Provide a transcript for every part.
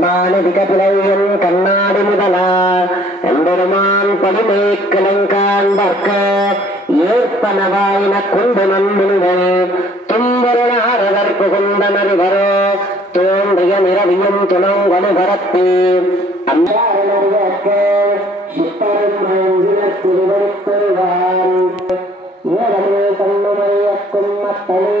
மானவிக புலையும் கண்ணாடி முதலா எம்பெருமான் படுமை கிளங்காண்பர்க்க ஏற்பனவாயின கொண்டு நம்புங்கள் தும்பொருளாரவர் புகுந்தனரிவரோ தோன்றிய நிறவியும் துணங்கொடு பரப்பி அம்பாரனறியற்க சித்தருமான் ஏழமே கண்ணுமையக்கும் மக்களே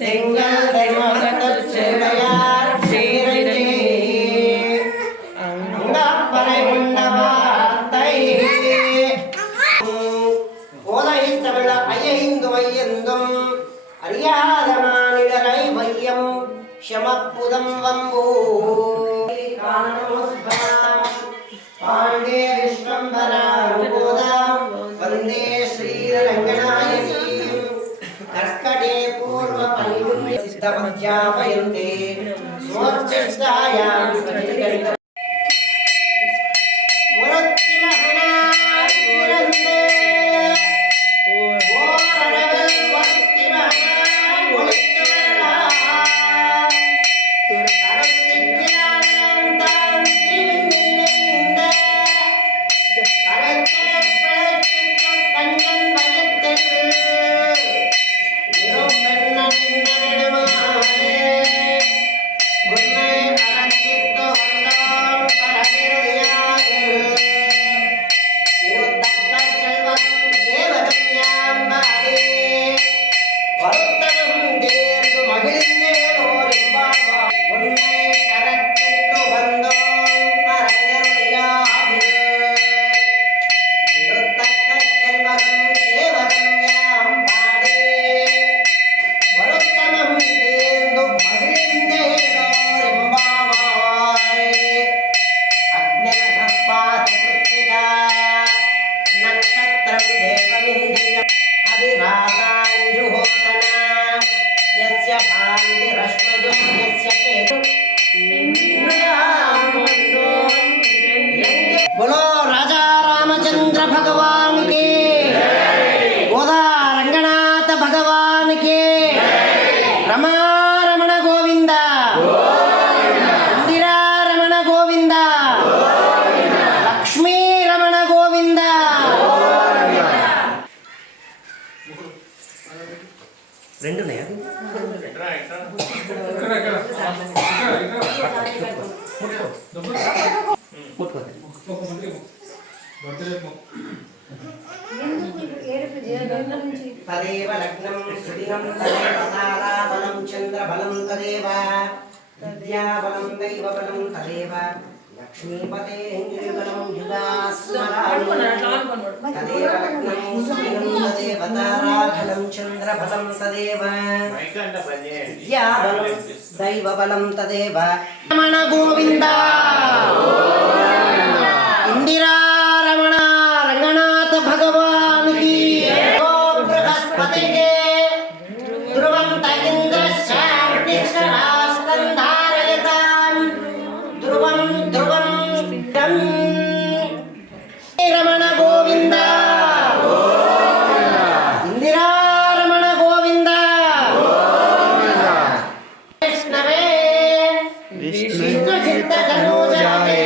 Tenga மரியாதமானிடரை வையம் ஷமப்புதம் வம்பூ பாண்டே விஸ்வம்பராம் வந்தே ஸ்ரீரங்கநாயகீம் கர்க்கடே பூர்வ பரிவும் சித்தமத்யாபயந்தே ஸ்வோர்ச்சஸ்தாயாம் ஸ்வதிகரித बोलो राजा रामचंद्र भगवान के, गोदा रंगनाथ भगवान के, रमा रमण गोविंदा, इंदिरा रमण गोविंदा, लक्ष्मी रमण गोविंदा। రెండు ఉన్నాయా? तदेव लग्नं सुदिनं तदेव ताराबलं चन्द्रबलं तदेव विद्याबलं दैवबलं तदेव लक्ष्मीपते इन्द्रियबलं युगास्मरामि तदेव लग्नं सुदिनं तदेव ताराबलं चन्द्रबलं तदेव विद्याबलं दैवबलं तदेव रमण गोविन्दा इंदिरा रमण रंगनाथ भगवान की बृहस्पति के ध्रुवंत इंद्रश्चास्कंधारयतां ध्रुवं ध्रुवं रमण गोविंदा इंदिरा रमण गोविंदा वैष्णवे विष्णु चित्त कनोजाते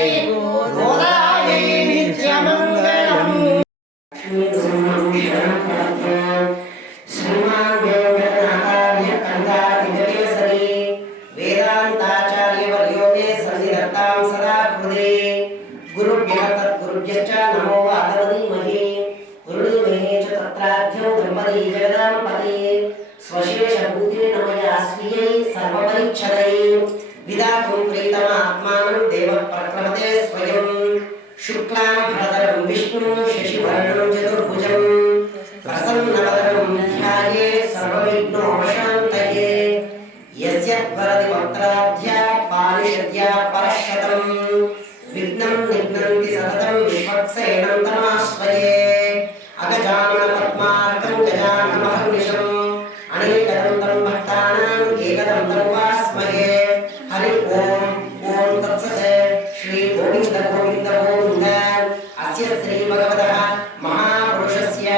नमो वादवदीमहे गुरुर्महे च तत्राध्यो ब्रह्मदि जगदाम्पते स्वशेषभूते नमया स्वीयै सर्वपरिच्छदै विदातुं प्रीतमात्मानं देवः प्रक्रमते स्वयं शुक्लां भरधरं विष्णुं शशिवर्णं चतुर्भुजं प्रसन्नवदनं ध्याये सर्वविघ्नोपशान्तये यस्य वरदि वक्त्राद्या पारिषद्या परशतं विघ्नं निघ्नन्ति सततं विश्वक्सेनं तमाश्रये अगजानन पद्मार्कं गजाननमहर्निशम् अनेकदन्तं भक्तानाम् एकदन्तं उपास्महे हरि ओम् ॐ तत्सत् श्री गोविन्द गोविन्द गोविन्द अस्य श्री भगवतः महापुरुषस्य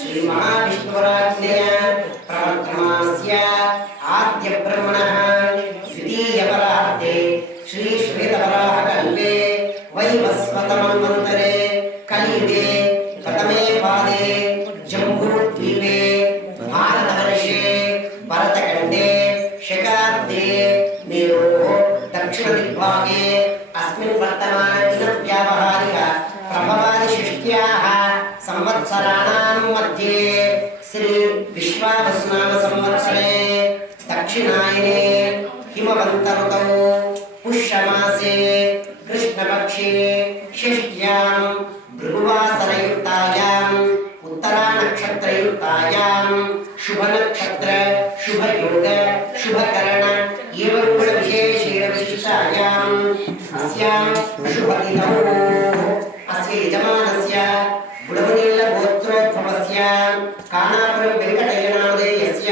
श्री महाविष्णुराज्ञया प्रवर्तमानस्य आद्य ब्रह्मणः द्वितीयपरार्धे श्री श्वेतवराहकल्पे वैवस्वतमन्वन्तरे कलियुगे प्रथमे पादे जम्बूद्वीपे भारतवर्षे भरतखण्डे शकाब्दे मेरोः दक्षिणदिग्भागे अस्मिन् वर्तमानव्यावहारिक प्रभवादिषष्ट्याः संवत्सराणां मध्ये श्री विश्वावसुनाम संवत्सरे दक्षिणायने हिमवन्तऋतौ पुष्यमासे कृष्णपक्षे षष्ट्यां भृगुवासरयुक्तायाम् उत्तरानक्षत्रयुक्तायां शुभनक्षत्र शुभयोग शुभकरण एवं गुणविशेषेण विशिष्टायाम् अस्यां शुभतिथौ अस्य यजमानस्य बुडवनीलगोत्रोद्भवस्य कानापुरं वेङ्कटय्यनामधेयस्य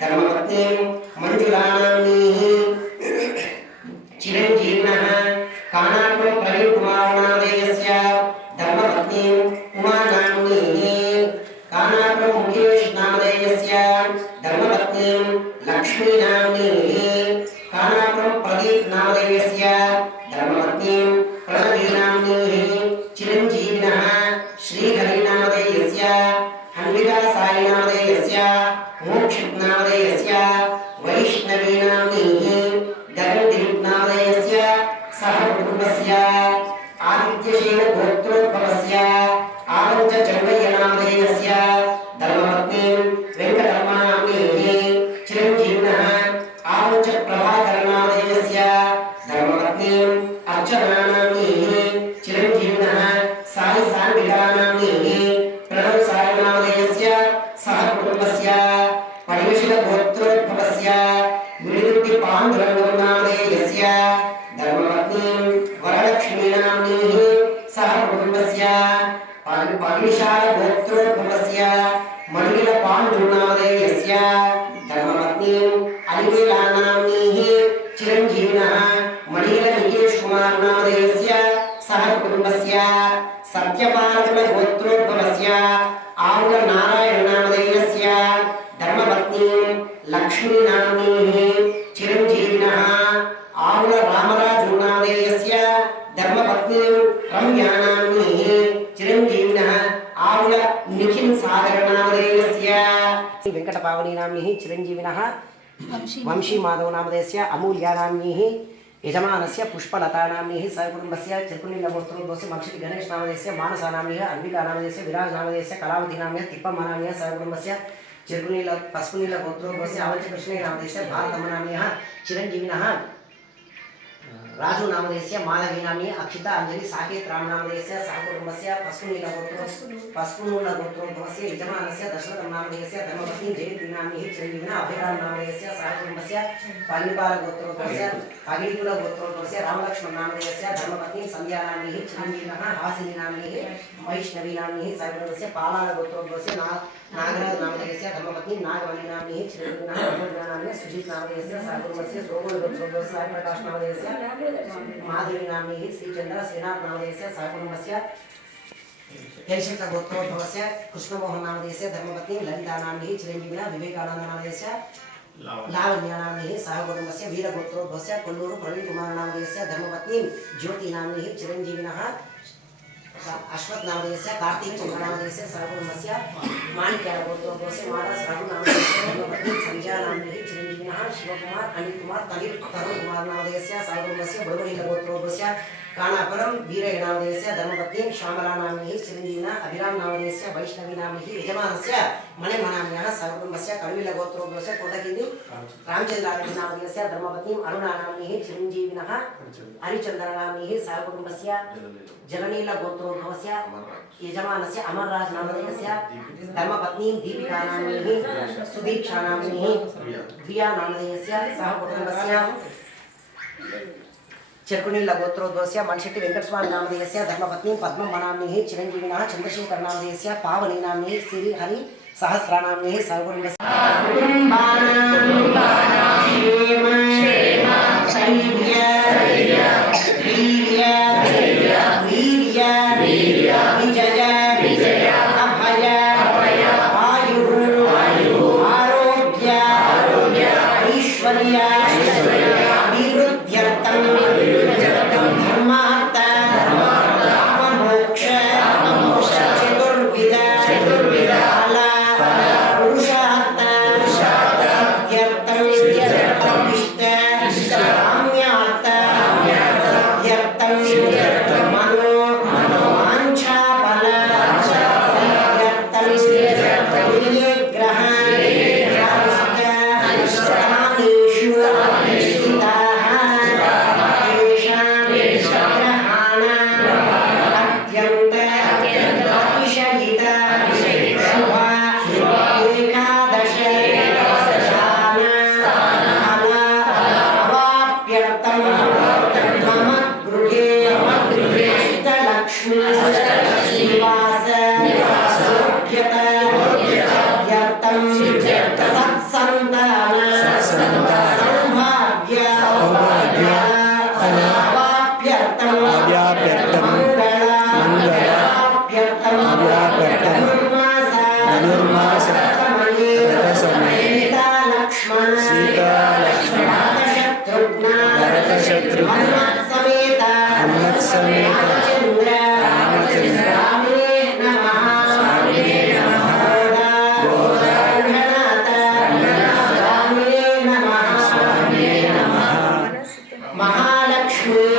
धर्मपत्नीं मञ्जुलानाम्नीः चिरञ्जीविनः कानापुरं प्रवीणकुमारनामधेयस्य धर्मपत्नीं उमानाम्नीः कानापुरं मुकेशनामधेयस्य धर्मपत्नीं लक्ष्मीनाम्नीः कानापुरं प्रदीपनामधेयस्य धर्मपत्नीं प्रणवीनाम्नीः चिरञ्जीविनः श्रीहरिनामधेयस्य अन्विकासायिनामधेयस्य मोक्षनामधेयस्य वैष्णवीनाम्नीः गगनदीपनामधेयस्य सह कुटुम्बस्य आदित्यशेनगोत्रोद्भवस्य आनन्द जम्बय्यनामधेयस्य धर्मपत्नीं वेङ्कटरमणाम्नीः चिरञ्जीविनः आनन्द प्रभाकरनामधेयस्य धर्मपत्नीं अर्चनानाम्नीः चिरञ्जीविनः साई सान्विकानाम्नीः प्रणवसायनामधेयस्य सह कुटुम्बस्य परिवेशितगोत्रोद्भवस्य विनिवृत्तिपाण्डुरङ्गनामधेयस्य धर्मपत्नीं वरलक्ष्मीनाम्नीः सह कुटुम्बस्य पागिशालगोत्रोद्भवस्य मणिलपाण्डुनामधेयस्य धर्मपत्नीं अलिवेलानाम्नीः चिरञ्जीविनः मणिलनिकेशकुमारनामधेयस्य सह कुटुम्बस्य सत्यपालगोत्रोद्भवस्य आहुलनारायणनामधेयस्य धर्मपत्नीं लक्ष्मीनाम्नीः चिरञ्जीविनः आहुलरामराजुनामधेयस्य धर्मपत्नीं रम्यानाम्नीः चिरञ्जीविनः आहुलनिखिलसागरनामधेयस्य वेङ्कटपावनीनाम्नीः चिरञ्जीविनः वंशीमाधवनामधेयस्य अमूल्यानाम्नीः यजमानस्य पुष्पलतानाम्नीः सहकुटुम्बस्य चिरकुनिलगोत्रोद्भवस्य मक्षिति गणेशनामधेयस्य मानसानाम्नीः अन्विकानामधेयस्य विराजनामधेयस्य कलावतीनाम्नीः तिप्पम्मनाम्नीः सहकुटुम्बस्य पस्पुनीलगोत्रोद्भवस्य आवञ्चकृष्णनामधेयस्य भारतम्मनाम्नीः चिरञ्जीविनः राजुनामधेयस्य माधवीनाम्नीः अक्षिता अंजलि साकेतरामनामधेयस्य सहकुटुम्बस्य पस्पुनीलगोत्रोद्भवस्य यजमानस्य दशरथनामधेयस्य धर्मपत्नीं जयन्तीनाम्नीः चिरञ्जीविनः अभयरामनामधेयस्य सहकुटुम्बस्य पागिपालगोत्रोद्भवस्य पागिकुलगोत्रोद्भवस्य रामलक्ष्मणनामधेयस्य धर्मपत्नीं सन्ध्यानाम्नीः चिरञ्जीविनः हासिनीनाम्नीः वैष्णवीनाम्नीः सहकुटुम्बस्य पालालगोत्रोद्भवस्य नागराजनामधेयस्य धर्मपत्नीं नागमणिनाम्नीः चिरञ्जीविनः अमृतनाम्नीः सुजितनामधेयस्य सहकुटुम्बस्य सोमगोत्रोद्भवस्य सायप्रकाशनामधेयस्य माधवीनाम्नीः श्रीचन्द्र श्रीनाथनामधेयस्य सहकुटुम्बस्य केशवगोत्रोद्भवस्य कृष्णमोहननामधेयस्य धर्मपत्नीं ललितानाम्नीः चिरञ्जीविनः विवेकानन्दनामधेयस्य लावण्यानाम्नीः सहकुटुम्बस्य वीरगोत्रोद्भवस्य कोल्लूरु प्रवीणकुमारनामधेयस्य धर्मपत्नीं ज्योतिनाम्नीः चिरञ्जीविनः अश्वत्थनामधेयस्य कार्तिकचन्द्रनामधेयस्य सहकुटुम्बस्य माणिक्यगोत्रोद्भवस्य मानस रघुनामधेयस्य धर्मपत्नीं संध्यानाम्नीः चिरञ्जीविनः शिवकुमार अनिलकुमार तरुणकुमारनामधेयस्य सहकुटुम्बस्य बुडवनीलगोत्रोद्भवस्य कानापुरं वीरयनामधेयस्य धर्मपत्नीं श्यामलानाम्नीः चिरञ्जीविनः अभिरामनामधेयस्य वैष्णवीनाम्नीः यजमानस्य मणिमनाम्न्याः सहकुटुम्बस्य कणविलगोत्रोद्भवस्य कोटगिरि रामचन्द्रानामधेयस्य धर्मपत्नीं अरुणानाम्नीः चिरञ्जीविनः हरिचन्द्रनाम्नीः सहकुटुम्बस्य जलनीलगोत्रोद्भवस्य यजमानस्य अमरराजनामधेयस्य धर्मपत्नीं दीपिकानाम्नीः सुदीक्षानाम्नीः प्रियानामधेयस्य सहकुटुम्बस्य चिरकुनिलगोत्रोद्भवस्य मणिशेट्टी वेङ्कटस्वामिनामधेयस्य धर्मपत्नीं पद्मम्मनाम्नीः चिरञ्जीविनः चन्द्रशेखरनामधेयस्य पावनीनाम्नीः श्रीहरि सहस्रानाम्नीः सहकुटुम्बस्य सीता लक्ष्मण भरत शत्रुघ्न हनुमत् समेत रामचंद्र स्वामिने नमः स्वामिने नमः महालक्ष्मी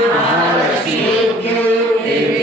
देवी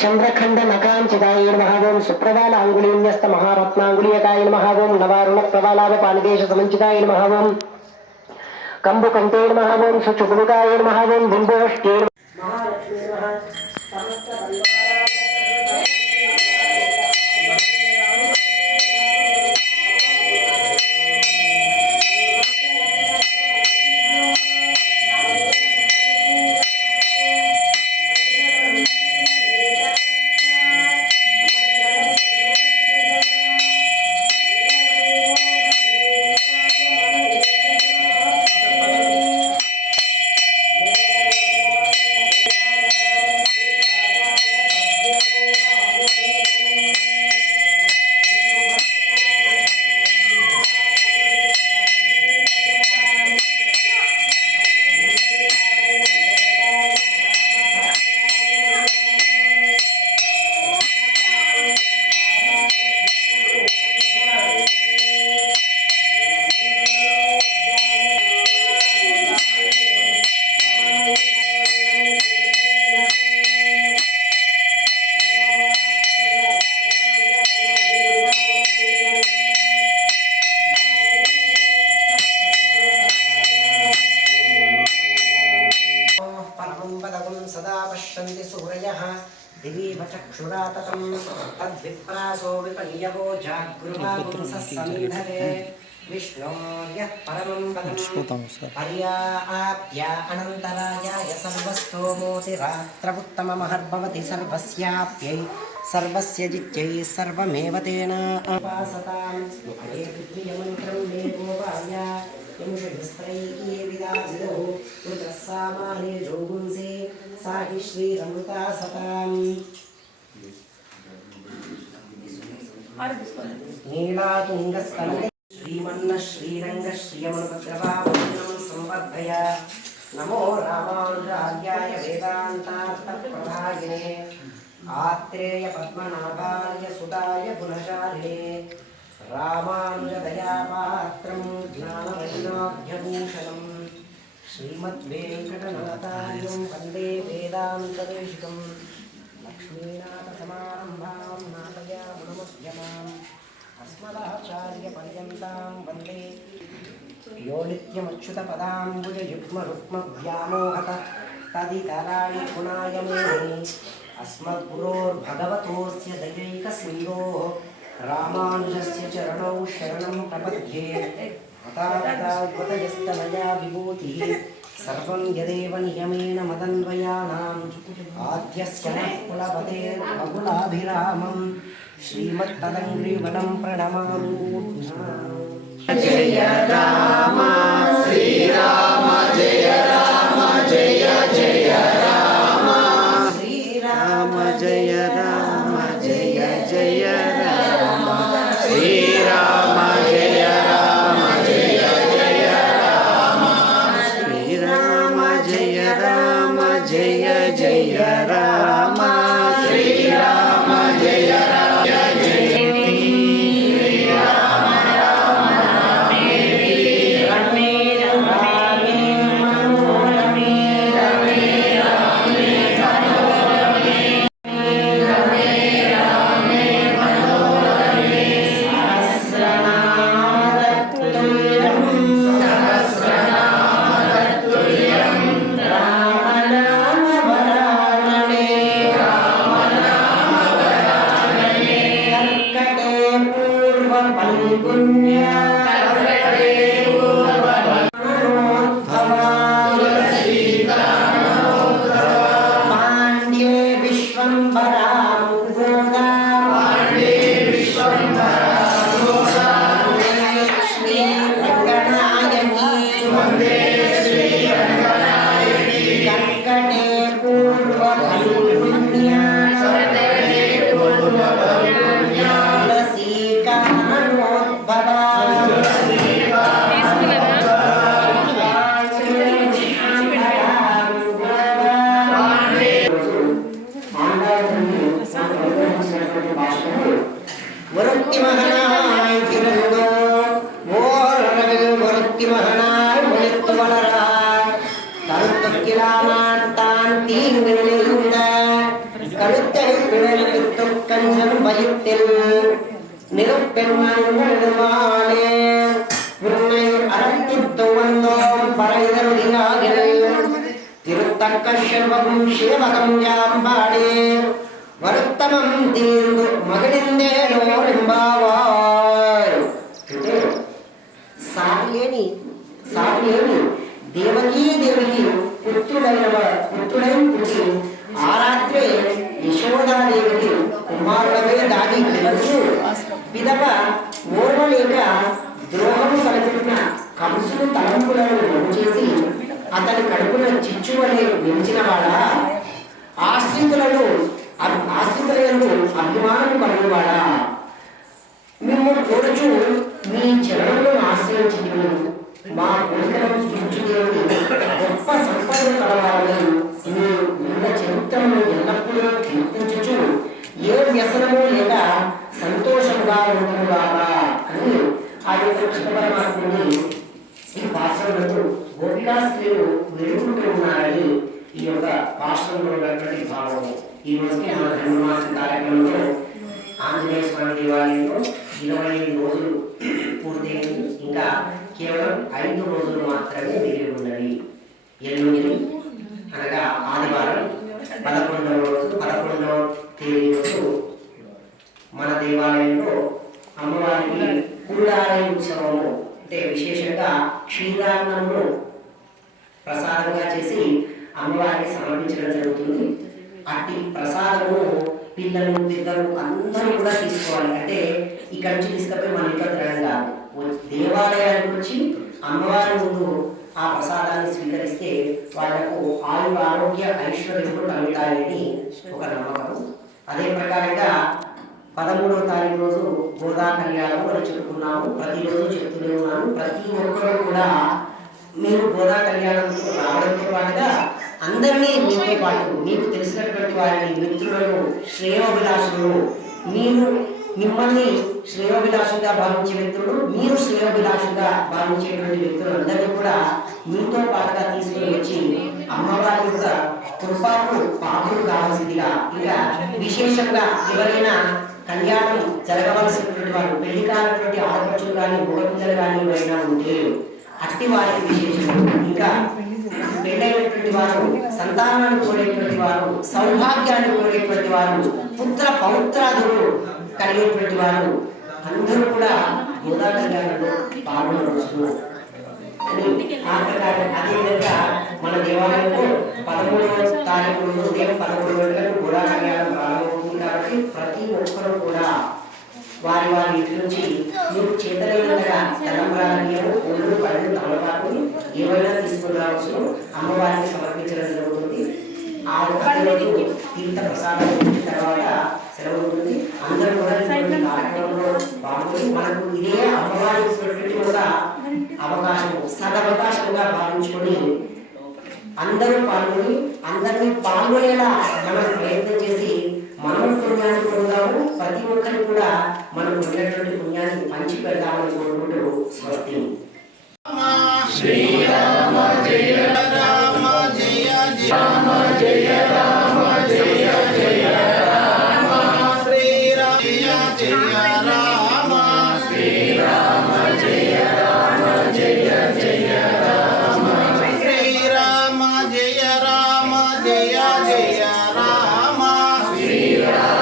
चंद्रखंड नकांचिताय नमः ओम सुप्रवाल अंगुलीन्यस्त महारत्नांगुलीयकाय नमः ओम नवारुण प्रवालाभ पानिदेश समंचिताय नमः ओम कंबु कंते नमः ओम सुचुकुलुकाय नमः ओम बिंबोष्टे महालक्ष्मी नमः समस्त दिवीभचक्षुराततं तद्विप्रासो विपन्यवो जागृहागुंसस्समीधरे विष्णो यः परमं पदं पर्याप्य अनन्तरायाय सर्वस्तोमोतिरात्रमुत्तममहर्भवति सर्वस्याप्यै सर्वस्य जित्यै सर्वमेव तेन उपासतां ये विद्यमन्त्रं मे गोपाय यमुषविस्त्रैः विदाजिदो रुद्रस्सामाने जोगुंसे साहि श्रीरमृता सताम् नीलातुङ्गस्तनगे श्रीमन्न श्रीरङ्ग श्रियमनुपद्रवामन्नं संवर्धय नमो रामानुजार्याय वेदान्तार्थप्रदायिने आत्रेय पद्मनाभाय सुताय गुणशालिने रामानुजदयापात्रं ज्ञानवैराग्यभूषणम् श्रीमद्वेङ्कटनाथार्यं वन्दे वेदान्तदेशिकं लक्ष्मीनाथसमारम्भां नाथयामुनमध्यमाम् अस्मदाचार्यपर्यन्तां वन्दे यो नित्यमच्युतपदाम्बुजयुग्मरुक्मव्यामोहत तदितराणि गुणाय मेने अस्मद्गुरोर्भगवतोऽस्य दैवैकसिन्धोः रामानुजस्य चरणौ शरणं प्रपद्ये हताहताद्वतयस्तनया विभूतिः सर्वं यदेव नियमेन मदन्वयानाम् आद्यस्य नः कुलपतेर्बकुलाभिरामं श्रीमत्तदङ्घ्रिवनं प्रणमामि जय राम श्रीराम जय राम जय जय राम श्रीराम जय राम जय जय राम श्रीराम जय राम जय जय राम श्रीराम जय राम जय जय రామ శ్రీరామ జయ రామ జయతి శ్రీరామ రామ రామేతి రమే రామే మనోరమే రమే రామే మనోరమే రమే రామే మనోరమే సహస్రనామతత్తుల్యం సహస్రనామతత్తుల్యం రామ నామ వరాననే రామ నామ వరాననే కర్కటే పూర్వ పల్గుణ్య కర్కటే పూర్వ పల్గుణోద్భవ తులసీకానోద్భవ పాండ్యే విశ్వంభరా ముగోదా పాండ్యే విశ్వంభరా ముగోదా శ్రీ రంగనాయకి వందే శ్రీ రంగనాయకి కర్కటే పూర్వ పల్గుణ్య కర్కటే పూర్వ పల్గుణ్య తులసీకానోద్భవ ஒருத்தி மகனாய் பிறந்தோ ஓரளவில் ஒருத்தி மகனாய் ஒழித்து வளரார் கருத்துக்கிலானான் தீங்கு நிலைந்த கருத்தை பிழைத்து கஞ்சம் வயிற்றில் நிறுப்பெண்மானே உன்னை அறத்தித்து வந்தோம் பறைதருளியாகில் திருத்தக்க செல்வம் சேவகம் யாம்பாடே வருத்தமం తీర్దు మగనిందేనోరింబావాయ్ అంటే సార్యేని దేవకీ పుత్రుడైన పుట్టి ఆ రాత్రే యశోదాదేవికి కుమారుడవే దాగి తెలుసు పిదప ఓర్వలేక ద్రోహము కలుగుతున్న కంసుడు తలంపులను చేసి అతని కడుపున చిచ్చువలే నిలిచినవాడా ఆశ్రితులను అభిమానం కలిగినవాడా మిమ్ము కోరుచు మీ చరణులను ఆశ్రయించింది మా కోరికలను సూచించుదేవి గొప్ప సంపదలు కలవాలని మీ ఉన్న చరిత్రను ఎల్లప్పుడూ కీర్తించుచు ఏ వ్యసనము లేక సంతోషముగా ఉంటున్నారా అని ఆ యొక్క కృష్ణ పరమాత్ముని ఈ భాషలను గోపికా స్త్రీలు వెలుగుతూ ఉన్నారని ఈ యొక్క భాషలో ఉన్నటువంటి భావము. ఈ రోజుకి మన ధనుర్మాస కార్యక్రమంలో ఆంజనేయ స్వామి దేవాలయంలో 25 రోజులు పూర్తయింది. ఇంకా కేవలం 5 రోజులు మాత్రమే మిగిలి ఉన్నవి. ఎల్లుండి అనగా ఆదివారం 11వ రోజు 11వ తేదీ రోజు మన దేవాలయంలో అమ్మవారికి కూడారాయి ఉత్సవము అంటే విశేషంగా క్షీరాన్నమును ప్రసాదంగా చేసి అమ్మవారికి సమర్పించడం జరుగుతుంది. అట్టి ప్రసాదము పిల్లలు పెద్దలు అందరూ కూడా తీసుకోవాలి. అంటే ఇక్కడ నుంచి తీసుకపోయి మన ఇంట్లో తినడం కాదు, దేవాలయానికి వచ్చి అమ్మవారి ముందు ఆ ప్రసాదాన్ని స్వీకరిస్తే వాళ్లకు ఆరోగ్య ఐశ్వర్యములు కలుగుతాయని ఒక నమ్మకం. అదే ప్రకారంగా 13వ తారీఖు రోజు గోదా కళ్యాణం అని చెప్పుకున్నాము. ప్రతిరోజు చెప్తూనే ఉన్నాను. ప్రతి ఒక్కరూ కూడా మీరు గోదా కళ్యాణం రావడంతో పాటుగా అందరినీ మీతో పాటు మీకు తెలిసినటువంటి వారిని మిత్రులను శ్రేయోభిలాషులను మీరు మిమ్మల్ని శ్రేయోభిలాషంగా భావించే వ్యక్తులు మీరు శ్రేయోభిలాషంగా భావించేటువంటి వ్యక్తులు అందరినీ కూడా మీతో పాటుగా తీసుకుని వచ్చి అమ్మవారి యొక్క కృపకు పాత్రలు కావాల్సిందిగా, ఇంకా విశేషంగా ఎవరైనా కళ్యాణం జరగవలసినటువంటి వారు పెళ్లి కానటువంటి ఆడపడుచులు కానీ మగపిల్లలు కానీ ఎవరైనా ఉంటే అట్టి వారికి విశేషం. ఇంకా పెళ్ళైనటువంటి వారు సంతానాన్ని కోరేటువంటి వారు సౌభాగ్యాన్ని కోరేటువంటి వారు పుత్ర పౌత్రాదులు కలిగేటువంటి వారు అందరూ కూడా గోదా కళ్యాణంలో పాల్గొనవచ్చు. అదేవిధంగా మన దేవాలయంలో 13వ తారీఖు రోజు ఉదయం 11 గంటలకు గోదా కళ్యాణం ప్రారంభమవుతుంది. కాబట్టి ప్రతి ఒక్కరూ కూడా వారి వారి ఇంటి నుంచి మీరు చేతలైనంతగా తలంబ్రాలు, పూలు, పళ్ళు, తమలపాకు ఏవైనా తీసుకుని రావచ్చు. అమ్మవారికి సమర్పించడం జరుగుతుంది. ఆ రోజు తీర్థ ప్రసాదం ఇచ్చిన తర్వాత సెలవు ఉంటుంది. అందరూ కూడా కార్యక్రమంలో పాల్గొని మనకు ఇదే అమ్మవారికి ఒక అవకాశం సదవకాశంగా భావించుకొని అందరూ పాల్గొని అందరినీ పాల్గొనేలా మనం ప్రయత్నం చేసి మనం పుణ్యాన్ని పొందాము. ప్రతి ఒక్కరికి కూడా మనం ఉన్నటువంటి పుణ్యాన్ని పంచి పెడదామని కోరుకుంటూ స్వస్తి. శ్రీరామ జయ రామ జయ రామ జయ రామ జయ జయ రామ శ్రీరామ జయ రామ శ్రీరామ జయ రామ జయ జయ రామ శ్రీరామ జయ రామ జయ జయ రామ శ్రీరామ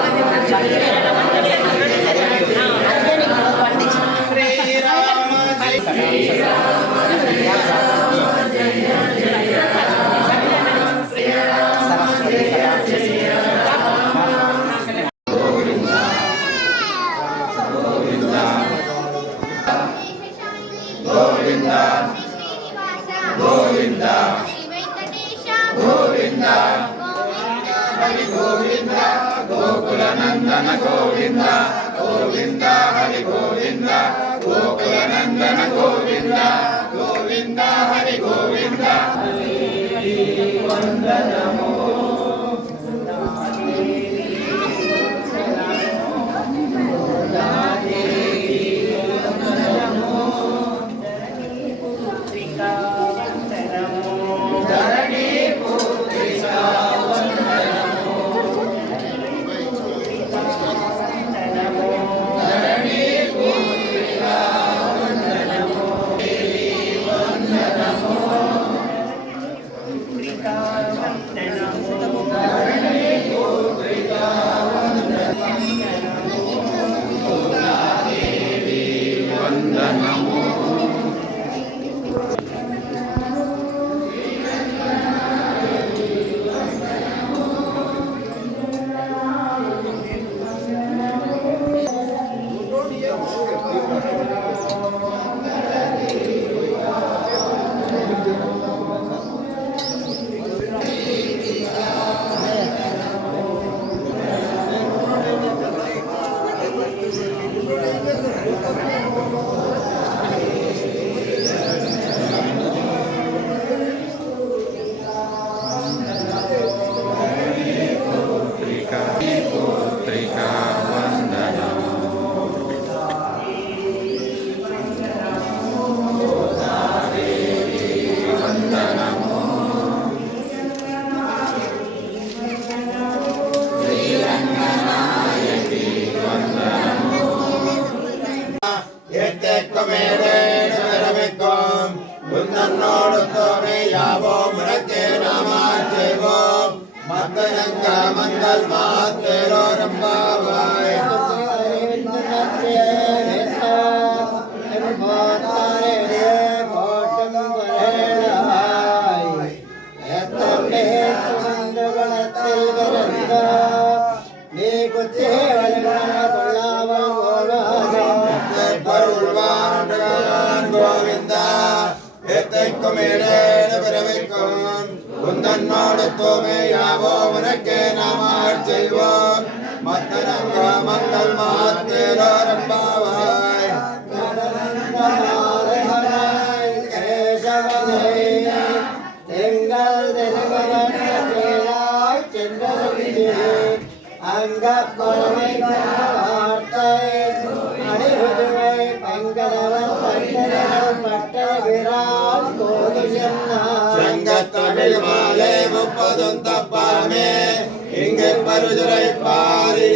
గోవింద గోవింద గోవింద హరి గోవింద గోకుల నందన గోవింద గోవింద హరి గోవింద గోకుల నందన గోవింద గోవింద హరి గోవింద వందనమో मंगल मातेरो रंबावाय गोविंदा यावो मंगल मातेरो रंबावाय संगतमिल माले मुप्पदुंतप्पामे इंगे परुजुरै पारी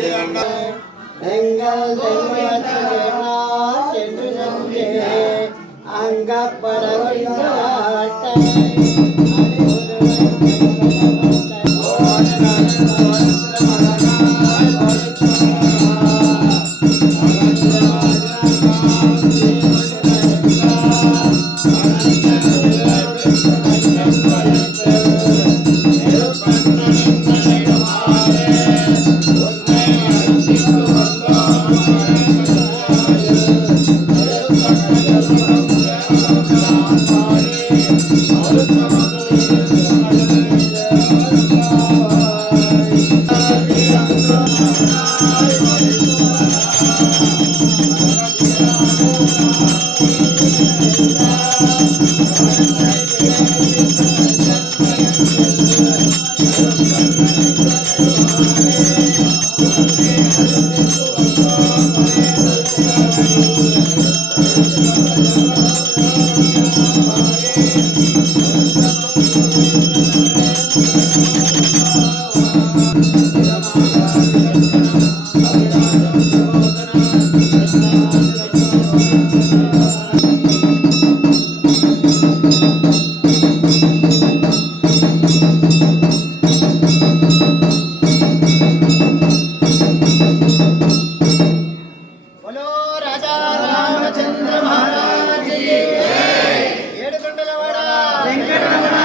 बोलो राजा रामचंद्र महाराज की जय। ఏడుకొండలవాడ వెంకటరమణ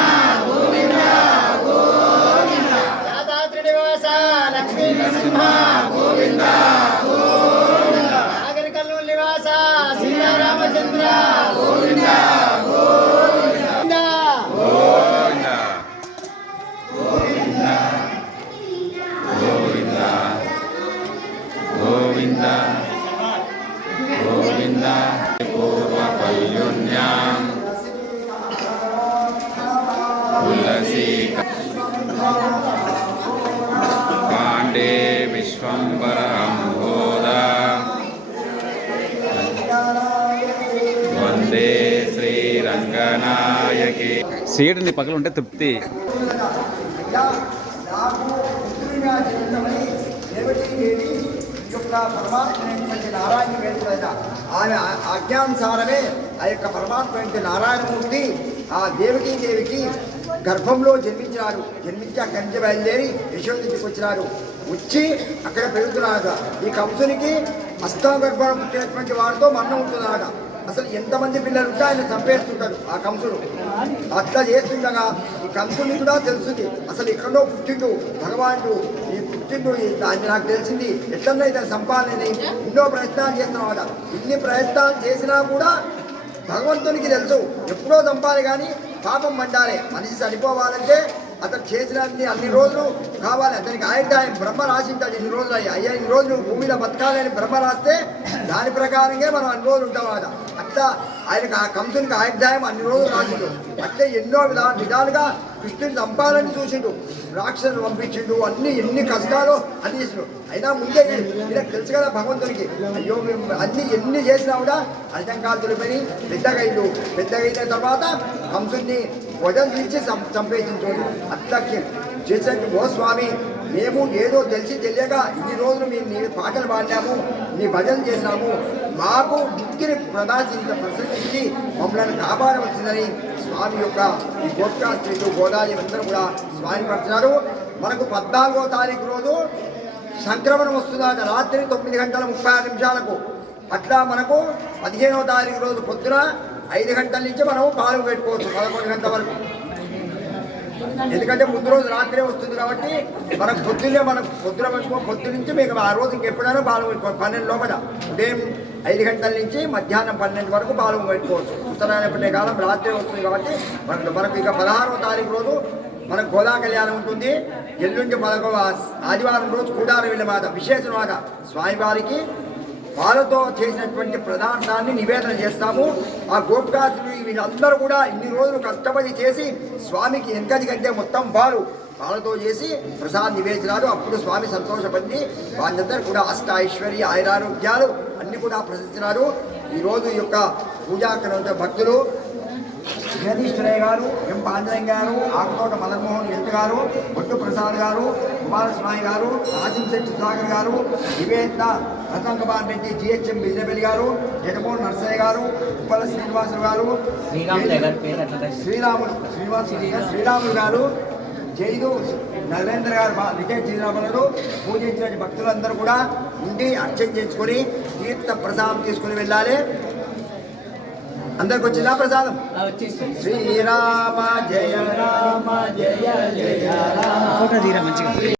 గోవింద గోవింద యాదాద్రి నివాస లక్ష్మీ నరసింహ గోవింద గోవింద నాగరికల్లు నివాస సీతారామచంద్ర గోవింద గోవింద గోవింద గోవింద పూర్వపల్యున్యాం తులసీ పాండే విశ్వంబరంబోధ వందే శ్రీరంగనాయకి. సీటుని పక్కన ఉంటే తృప్తి. పరమాత్మైనటువంటి నారాయణ వేడుకైన ఆమె ఆజ్ఞానుసారమే ఆ యొక్క పరమాత్మైనటువంటి నారాయణమూర్తి ఆ దేవికి గర్భంలో జన్మించినాడు. జన్మించి అక్కడి నుంచి బయలుదేరి యశోదికి వచ్చినాడు. వచ్చి అక్కడ పెరుగుతున్నాడు. ఈ కంసునికి అష్టాగర్భం పుట్టినటువంటి వాడితో మన్నం ఉంటున్నాడు. అసలు ఎంతమంది పిల్లలు ఉంటే ఆయన చంపేస్తుంటాడు ఆ కంసుడు. అట్లా చేస్తుండగా ఈ కంసుని కూడా తెలుస్తుంది అసలు ఎక్కడో పుట్టిండు భగవానుడు. ఈ పుట్టిండు అది నాకు తెలిసింది ఎట్లన్నా ఇతను సంపాదనని ఎన్నో ప్రయత్నాలు చేస్తున్నాడు. ఇన్ని ప్రయత్నాలు చేసినా కూడా భగవంతునికి తెలుసు ఎప్పుడో చంపాలి కానీ పాపం పండాలి. మనిషి చనిపోవాలంటే అతను చేసిన అన్ని రోజులు కావాలి. అతనికి ఆయుర్దాయం బ్రహ్మ రాసింటాడు. ఇన్ని రోజులు అయ్యా ఇన్ని రోజులు భూమిలో బతకాలని బ్రహ్మ రాస్తే దాని ప్రకారంగా మనం అన్ని రోజులు ఉంటాం కదా. అట్లా ఆయనకు ఆ కంసునికి ఆయుర్దాయం అన్ని రోజులు రాసిండు. అట్లే ఎన్నో విధాలుగా కృష్ణుని చంపాలని చూసిండు. రాక్షసులు పంపించిండు. ఎన్ని కష్టాలు అన్ని చేసిండు. అయినా ముందే ఈయనకు తెలుసు కదా భగవంతునికి అయ్యో మేము ఎన్ని చేసినా కూడా అర్థంకాలు తొలిపోయి పెద్దగైన తర్వాత కంసుని వజం తీర్చి చంపేసించోడు. అట్లా చేసిన ఓ స్వామి మేము ఏదో తెలియక ఇన్ని రోజులు మేము నీ పాటలు పాడినాము, నీ భజన చేసినాము, మాకు ముక్తిని ప్రసంగించి మమ్మల్ని కాపాడవలసిందని స్వామి యొక్క ఈ గోపికా స్త్రీలు గోదావరి అందరూ కూడా స్వామి పడుతున్నారు. మనకు 14వ తారీఖు రోజు సంక్రమణం వస్తుందట రాత్రి 9:36 అట్లా మనకు 15వ తారీఖు రోజు పొద్దున 5 గంటల నుంచి మనం పాలు పెట్టుకోవచ్చు 11 గంటల వరకు. ఎందుకంటే ముందు రోజు రాత్రే వస్తుంది కాబట్టి మనకు పొద్దున్నే పొద్దు నుంచి మీకు ఆ రోజు ఇంకెప్పుడైనా పాలు పెట్టుకోవచ్చు. 12 లోపల ఉదయం 5 గంటల నుంచి మధ్యాహ్నం 12 వరకు పాలు పెట్టుకోవచ్చు. ఉత్తరాయణ పట్టే కాలం రాత్రే వస్తుంది కాబట్టి మనకు ఇక 16వ తారీఖు రోజు మనకు గోదా కళ్యాణం ఉంటుంది. ఎల్లుండి 11వ ఆదివారం రోజు కూడార వెళ్ళే మాట విశేష మాట స్వామివారికి పాలతో చేసినటువంటి పదార్థాన్ని నివేదన చేస్తాము. ఆ గోపికాసులు వీళ్ళందరూ కూడా ఇన్ని రోజులు కష్టపడి చేసి స్వామికి ఎంకది కంటే మొత్తం పాలతో చేసి ప్రసాద్ నివేదించినారు. అప్పుడు స్వామి సంతోషపడి వాళ్ళందరూ కూడా అష్ట ఐశ్వర్య ఆయురారోగ్యాలు అన్ని కూడా ప్రశంసినారు. ఈరోజు ఈ యొక్క పూజాకరణ భక్తులు జగదీశ్వరయ్య గారు, ఎం పాంజనేయ గారు, ఆకుతోట మదన్మోహన్ ఎంత గారు, బొట్టు ప్రసాద్ గారు, కుమారస్వామి గారు, రాజంశెట్టి సుధాకర్ గారు, నివేదిత రతంగబాన్ రెడ్డి, జిహెచ్ఎం బిజెపల్లి గారు, జగమోహన్ నర్సయ్య గారు, ఉప్పల శ్రీనివాసులు గారు, శ్రీరాములు గారు, జైదు నరేంద్ర గారు, విజయ శ్రీరాములు పూజించిన భక్తులందరూ కూడా ఉండి అర్చన చేసుకొని తీర్థ ప్రసాదం తీసుకుని వెళ్ళాలి. అందరికి వచ్చిందా ప్రసాదం? శ్రీరామ జయ రామ జయ జయ రామ.